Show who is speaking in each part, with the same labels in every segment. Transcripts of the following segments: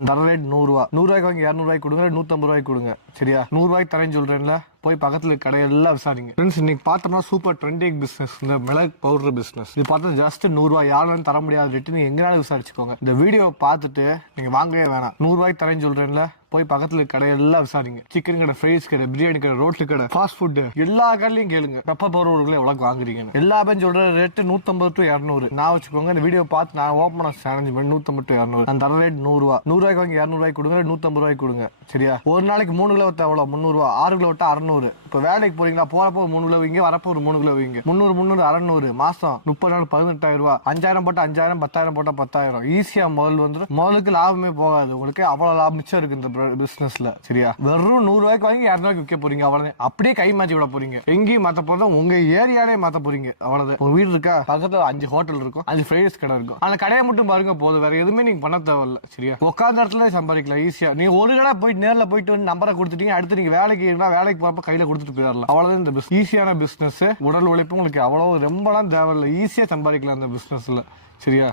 Speaker 1: தர ரேட் நூறுரூவா நூறுரூவாய்க்கு வாங்கி இரநூறுவாய்க்கு கொடுங்க நூற்றம்பது ரூபாய்க்கு கொடுங்க. சரியா? நூறுரூவாய்க்கு தரேன்னு சொல்கிறேன்ல போய் பக்கத்தில் கடையெல்லாம் விசாரிங்க. ஃப்ரெண்ட்ஸ் இன்னைக்கு பார்த்தோம்னா சூப்பர் ட்ரெண்டிங் பிஸ்னஸ் இந்த மிளகு பவுடர் பிஸ்னஸ் இது பார்த்தா ஜஸ்ட் நூறுரூவா யாரும் தர முடியாது ரேட்டு நீங்கள் எங்கேனாலும் விசாரிச்சுக்கோங்க. இந்த வீடியோ பார்த்துட்டு நீங்கள் வாங்கவே வேணாம். நூறுரூவாய்க்கு தரேன்னு சொல்கிறேன்ல போய் பக்கத்தில் இருக்க கடையெல்லாம் விசாரிங்க. சிக்கன் கடை ஃப்ரைஸ் கடை பிரியாணி கடை ரோட்டு கடை ஃபாஸ்ட் ஃபுட் எல்லா கடையிலையும் கேளுங்க. பெப்பர் பவுடர் எவ்வளோ வாங்குறீங்கன்னு. எல்லா பேரும் சொல்ற ரேட்டு நூற்றம்பது டு இரநூறு. நான் வச்சுக்கோங்க இந்த வீடியோ பார்த்து நான் ஓப்பன் சேலஞ்ச் பண்ணி நூற்றம்பது டு இரநூறு. அந்த தர ரேட் நூறுரூவா நூறுரூவாய்க்கு வாங்கி இரநூறுவாய்க்கு கொடுங்க நூற்றம்பது ரூபாய்க்கு கொடுங்க. சரியா? ஒரு நாளைக்கு மூணு கிலோ எவ்வளோ முந்நூறுவா ஆறு கிலோ விட்டா அறநூறு. இப்போ வேலைக்கு போறீங்களா? போறப்போ ஒரு மூணு கிலோ வைங்க வரப்போ ஒரு மூணு கிலோ வைங்க முந்நூறு முந்நூறு அறநூறு. மாசம் முப்பது நாள் பதினெட்டாயிரம் ரூபா. அஞ்சாயிரம் போட்டால் அஞ்சாயிரம் பத்தாயிரம் போட்டால் பத்தாயிரம். ஈஸியா முதல் வந்துடும் முதலுக்கு லாபமே போகாது. உங்களுக்கு அவ்வளோ லாபம் மிச்சம் இருக்கு இந்த பிசினஸ்ல சரியா? வெறும் நூறு ரூபாய்க்கு வாங்கி இரநூறுவாய்க்கு விற்க போறீங்க அவ்வளவுதான். அப்படியே கை மாற்றி விட போறீங்க. எங்கேயும் மாற்ற போறதா உங்க ஏரியாலே மாற்ற போறீங்க அவ்வளவுதான். ஒரு வீடு இருக்கா? பக்கத்தில் அஞ்சு ஹோட்டல் இருக்கும். அஞ்சு ஃப்ரைஸ் கடை இருக்கும். அந்த கடையை மட்டும் பாருங்க போதும். வேற எதுவுமே நீங்க பண்ண தேவையில்ல. சரியா? உட்காந்த இடத்துல சம்பாதிக்கலாம். ஈஸியா நீங்க ஒரு கடை போயிட்டு நேரில் போயிட்டு வந்து நம்பரை கொடுத்துட்டீங்க அடுத்து நீங்க வேலைக்கு இருந்தா வேலைக்கு போறப்ப கையில கொடுத்துட்டு போயிடலாம். அவ்வளவுதான் இந்த பிஸ் ஈஸியான பிஸ்னஸ் உடல் உழைப்பு உங்களுக்கு அவ்வளவு ரொம்பலாம் தேவையில்லை. ஈஸியா சம்பாதிக்கலாம் இந்த பிஸ்னஸில் சரியா?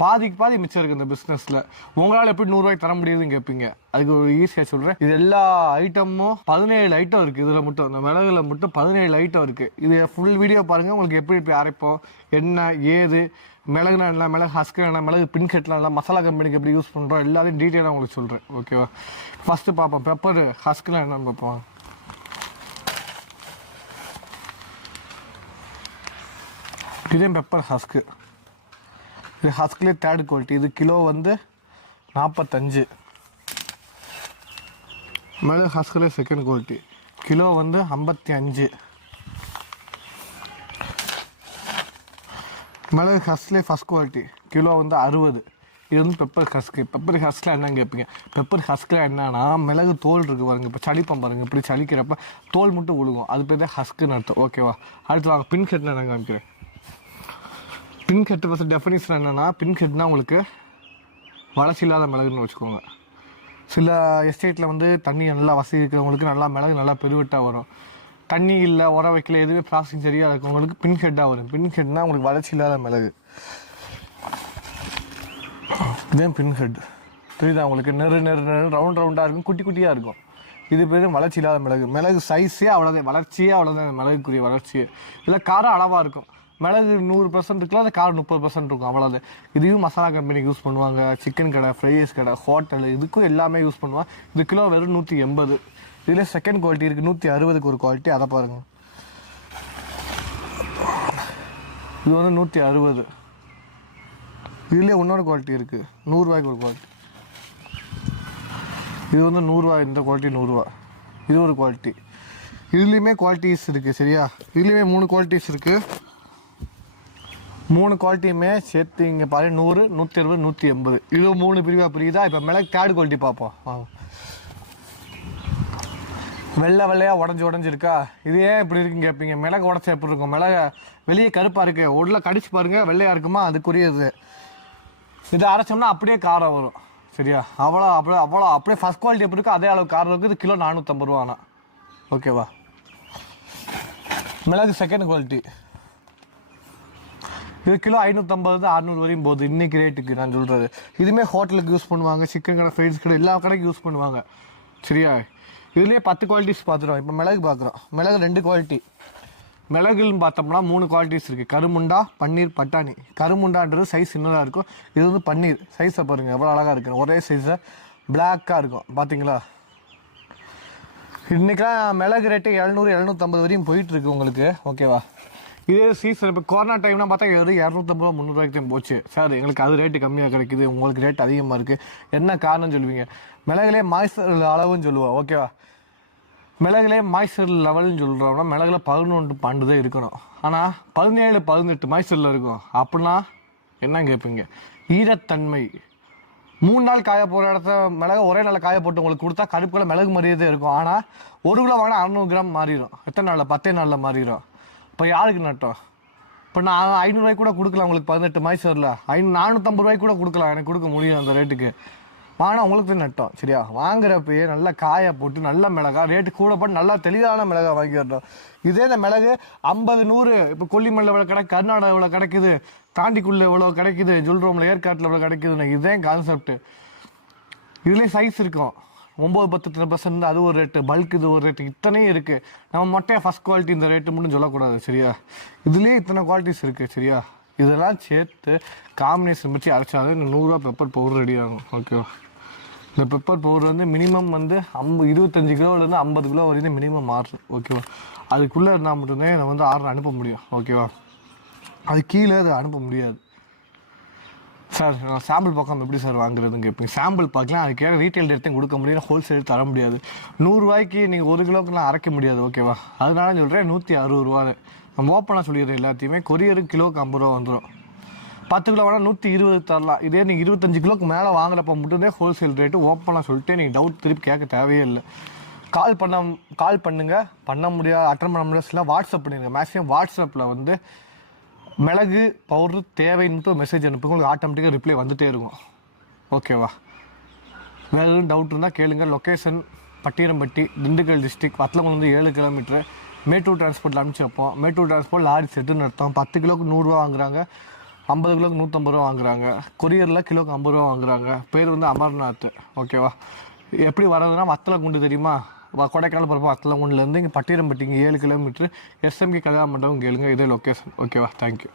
Speaker 1: பாதிக்கு பாதி மிச்சம் இருக்கு இந்த பிசினஸ்ல உங்களால எப்படி நூறுரூவாய்க்கு தர முடியுதுன்னு கேட்பீங்க அதுக்கு ஒரு ஈஸியா சொல்றேன். இது எல்லா ஐட்டமும் பதினேழு ஐட்டம் இருக்கு. இதுல மட்டும் இந்த மிளகுல மட்டும் பதினேழு ஐட்டம் இருக்கு. இது ஃபுல் வீடியோ பாருங்க. உங்களுக்கு எப்படி எப்படி அரைப்போம் என்ன ஏது மிளகுனா என்ன மிளகு ஹஸ்கர் என்ன மிளகு பின்கட்லாம் இல்லை மசாலா கம்பெனிக்கு எப்படி யூஸ் பண்ணுறோம் எல்லாத்தையும் டீட்டெயிலாக உங்களுக்கு சொல்கிறேன் ஓகேவா ஃபஸ்ட்டு பார்ப்போம். பெப்பர் ஹஸ்க்லாம் என்னன்னு பார்ப்போம். இதே பெப்பர் ஹஸ்க்கு இது ஹஸ்க்லேயே தேர்ட் குவாலிட்டி. இது கிலோ வந்து நாற்பத்தஞ்சு மிளகு ஹஸ்க்லே செகண்ட் குவாலிட்டி. கிலோ வந்து ஐம்பத்தி அஞ்சு. மிளகு ஹஸ்லே ஃபஸ்ட் குவாலிட்டி. கிலோ வந்து அறுபது. இது வந்து பெப்பர் ஹஸ்க்கு பெப்பர் ஹஸ்கில் என்னன்னு கேட்பீங்க. பெப்பர் ஹஸ்கில் என்னன்னா மிளகு தோல் இருக்குது பாருங்க. இப்போ சளிப்பம் பாருங்க. இப்படி சளிக்கிறப்ப தோல் மட்டும் விழுகும் அது பேர் தான் ஹஸ்க்குன்னு அர்த்தம். ஓகேவா அடுத்து வாங்க. பின் கெட்னா நான் காமிக்கிறேன்? பின் கெட்டு ஃபஸ்ட் டெஃபினிஷன் என்னென்னா பின் கெட்னா உங்களுக்கு வளர்ச்சி இல்லாத மிளகுன்னு வச்சுக்கோங்க. சில எஸ்டேட்டில் வந்து தண்ணி நல்லா வசதி இருக்கிறவங்களுக்கு நல்லா மிளகு நல்லா பெருவெட்டாக வரும். தண்ணி இல்லை உரம் வைக்கல எதுவுமே ப்ராசஸிங் சரியாக இருக்கவங்களுக்கு பின் ஹெட்டாக வரும். பின் ஹெட்னா உங்களுக்கு வளர்ச்சி இல்லாத மிளகு. இதுதான் பின் ஹெட் புரியுதா உங்களுக்கு? நெரு நெரு நெரு ரவுண்ட் ரவுண்டாக இருக்கும். குட்டி குட்டியாக இருக்கும். இது பேர் வளர்ச்சி இல்லாத மிளகு. மிளகு சைஸே அவ்வளோதான் வளர்ச்சியே அவ்வளோதான் மிளகுக்குரிய வளர்ச்சியே. இல்லை காரம் அளவாக இருக்கும். மிளகு நூறு பர்சன்ட் இருக்கலாம் அது காரம் முப்பது பர்சன்ட் இருக்கும் அவ்வளோதான் இதையும் மசாலா கம்பெனிக்கு யூஸ் பண்ணுவாங்க. சிக்கன் கடை ஃப்ரைஸ் கடை ஹோட்டல் இதுக்கும் எல்லாமே யூஸ் பண்ணுவாங்க. இது கிலோ வெறும் நூற்றி எண்பது. இதில் செகண்ட் குவாலிட்டி இருக்குது நூற்றி அறுபதுக்கு ஒரு குவாலிட்டி அதை பாருங்க. இது வந்து நூற்றி அறுபது. இதுலேயே இன்னொரு குவாலிட்டி இருக்குது நூறுரூவாய்க்கு ஒரு குவாலிட்டி இது வந்து நூறுரூவா இந்த குவாலிட்டி நூறுரூவா இது ஒரு குவாலிட்டி இதுலேயுமே குவாலிட்டிஸ் இருக்குது சரியா? இதுலேயுமே மூணு குவாலிட்டிஸ் இருக்குது மூணு குவாலிட்டியுமே சேர்த்து இங்கே பாரு நூறு நூற்றி அறுபது நூற்றி எண்பது இது மூணு பிரிவாக பிரியுதா? இப்போ மிளகு தேர்ட் குவாலிட்டி பார்ப்போம். வெள்ளை வெள்ளையாக உடஞ்சி உடஞ்சிருக்கா? இது ஏன் இப்படி இருக்குன்னு கேட்பீங்க மிளகு உடச்சா எப்படி இருக்கும்? மிளகு வெளியே கருப்பாக இருக்குது உள்ள கடிச்சு பாருங்க வெள்ளையாக இருக்குமா? அதுக்குரியது. இதை அரைச்சோம்னா அப்படியே காரம் வரும். சரியா? அவ்வளோ அப்படியே அவ்வளோ அப்படியே ஃபஸ்ட் குவாலிட்டி எப்படி இருக்கோ அதே அளவு காரம் இருக்குது இது கிலோ நானூற்றம்பது ரூபா ஆனால் ஓகேவா மிளகு செகண்ட் குவாலிட்டி இது கிலோ ஐநூற்றம்பது அறுநூறு வரையும் போகுது. இன்னைக்கு ரேட்டுக்கு நான் சொல்கிறது இதுவுமே ஹோட்டலுக்கு யூஸ் பண்ணுவாங்க சிக்கன் கடை ஃப்ரைஸ் கடை எல்லா கடைக்கும் யூஸ் பண்ணுவாங்க. சரியா? இதுலேயே பத்து குவாலிட்டிஸ் பார்த்துட்டோம். இப்போ மிளகு பார்க்குறோம். மிளகு ரெண்டு குவாலிட்டி மிளகுன்னு பார்த்தோம்னா மூணு குவாலிட்டிஸ் இருக்குது கருமுண்டா பன்னீர் பட்டாணி. கருமுண்டான்றது சைஸ் சின்னதாக இருக்கும். இது வந்து பன்னீர். சைஸை பாருங்கள் எவ்வளோ அழகாக இருக்குது ஒரே சைஸை பிளாக்காக இருக்கும். பார்த்தீங்களா இன்றைக்கெலாம் மிளகு ரேட்டு எழுநூறு எழுநூற்றம்பது வரையும் போயிட்டுருக்கு உங்களுக்கு. ஓகேவா இதே சீசன் இப்போ கொரோனா டைம்லாம் பார்த்தா வெறும் இரநூத்தம்பது ரூபா முந்நூறுவாய்க்கு தான் போச்சு. சார் எங்களுக்கு அது ரேட்டு கம்மியாக கிடைக்குது. உங்களுக்கு ரேட் அதிகமாக இருக்குது என்ன காரணம் சொல்லுவீங்க? மிளகுலே மாய்ஸ்டர் அளவுன்னு சொல்லுவோம் ஓகேவா மிளகுலே மாய்ஸ்டர் லெவல்னு சொல்கிறோம்னா மிளகுல பதினொன்று பன்னெண்டு தான் இருக்கணும். ஆனால் பதினேழு பதினெட்டு மாய்ஸ்டரில் இருக்கும். அப்படின்னா என்ன கேட்பீங்க? ஈரத்தன்மை. மூணு நாள் காய போகிற இடத்த மிளகு ஒரே நாளில் காய போட்டு உங்களுக்கு கொடுத்தா கருப்புக்குள்ள மிளகு மாதிரியே தான் இருக்கும். ஆனால் ஒரு கிலோ வாங்கினா அறுநூறு கிராம் மாறிடும். எத்தனை நாளில்? பத்தே நாளில் மாறிடும். இப்போ யாருக்கு நட்டோம்? இப்போ நான் ஐநூறுரூவாய்க்கு கூட கொடுக்கலாம் உங்களுக்கு பதினெட்டு மைசூரில் ஐநூ நானூற்றம்பது ரூபாய்க்கு கூட கொடுக்கலாம் எனக்கு கொடுக்க முடியும் அந்த ரேட்டுக்கு வாங்கினா உங்களுக்கு தான் நட்டோம் சரியா? வாங்குறப்பயே நல்லா காயை போட்டு நல்ல மிளகா ரேட்டு கூட போட்டு நல்லா தெளிவான மிளகா வாங்கி வரணும். இதே இந்த மிளகு ஐம்பது நூறு இப்போ கொல்லிமலை இவ்வளோ கிடைக்கு கர்நாடகா இவ்வளோ கிடைக்குது தாண்டிக்குள்ள இவ்வளோ கிடைக்குது ஜுல்ரோமில் ஏற்காட்டில் இவ்வளோ கிடைக்குதுன்னு இதே கான்செப்ட் இதுலேயே சைஸ் இருக்கும். ஒம்பது பத்து இத்தனை பர்சன்ட் அது ஒரு ரேட்டு பல்க் இது ஒரு ரேட்டு இத்தனையும் இருக்குது நம்ம மொட்டையாக ஃபஸ்ட் குவாலிட்டி இந்த ரேட்டு மட்டும் சொல்லக்கூடாது சரியா? இதுலேயே இத்தனை குவாலிட்டிஸ் இருக்குது சரியா? இதெல்லாம் சேர்த்து காம்பினேஷன் வச்சு அரைச்சாதான் இந்த நூறுரூவா பெப்பர் பவுடர் ரெடி ஆகும் ஓகேவா இந்த பெப்பர் பவுடர் வந்து மினிமம் வந்து ஐம்பது இருபத்தஞ்சி கிலோலேருந்து ஐம்பது கிலோ வரைக்கும் மினிமம் மாறுது ஓகேவா அதுக்குள்ளே இருந்தால் மட்டும்தான் நான் வந்து ஆர்டர் அனுப்ப முடியும் ஓகேவா அது கீழே அதை அனுப்ப முடியாது. சார் நான் சாம்பிள் பார்க்காம எப்படி சார் வாங்குறதுன்னு கேட்பீங்க சாம்பிள் பார்க்கலாம் அதுக்கு ரீட்டைல் ரேட்டையும் கொடுக்க முடியாது ஹோல்சேல் தர முடியாது. நூறுரூவாய்க்கு நீங்கள் ஒரு கிலோக்குலாம் அரைக்க முடியாது ஓகேவா அதனால சொல்கிறேன் நூற்றி அறுபது ரூபான்னு நம்ம ஓப்பனாக சொல்லிடுறேன் எல்லாத்தையுமே. கொரியருக்கு கிலோக்கு ஐம்பது ரூபா வந்துடும் பத்து கிலோ வேணால் நூற்றி இருபது தரலாம். இதே நீங்கள் இருபத்தஞ்சு கிலோக்கு மேலே வாங்குறப்ப மட்டும்தான் ஹோல்சேல் ரேட்டு ஓப்பனாக சொல்லிட்டு நீங்கள் டவுட் திருப்பி கேட்க தேவையே இல்லை. கால் பண்ண கால் பண்ணுங்கள் பண்ண முடியாது அட்டன் பண்ண முடியாது வாட்ஸ்அப் பண்ணிடுங்க. மேக்ஸிமம் வாட்ஸ்அப்பில் வந்து மிளகு பவுடர் தேவைன்னு மட்டும் மெசேஜ் அனுப்புங்க. உங்களுக்கு ஆட்டோமேட்டிக்காக ரிப்ளை வந்துகிட்டே இருக்கும். ஓகேவா வேறு எதுவும் டவுட் இருந்தால் கேளுங்க. லொக்கேஷன் பட்டியரம்பட்டி திண்டுக்கல் டிஸ்ட்ரிக்ட் வத்தலங்குளம் ஏழு கிலோமீட்ரு மேட்டூர் டிரான்ஸ்போர்ட்டில் அனுப்பிச்சு வைப்போம். மேட்டூர் டிரான்ஸ்போர்ட் லாரி செட்டு அர்த்தம். பத்து கிலோக்கு நூறுரூவா வாங்குறாங்க. ஐம்பது கிலோக்கு நூற்றம்பது ரூபா வாங்குறாங்க. கொரியரில் கிலோக்கு ஐம்பது ரூபா வாங்குறாங்க. பேர் வந்து அமர்நாத். ஓகேவா எப்படி வர்றதுன்னா வத்தலை குண்டு தெரியுமா? கொடைக்கானல் போகிறப்ப வத்தலங்குண்டுலேருந்து இங்கே பட்டியரம்பட்டி இங்கே ஏழு கிலோமீட்ரு எஸ்எம்கே கல்யாண மண்டபம் கேளுங்க இதே லொக்கேஷன் ஓகேவா தேங்க்யூ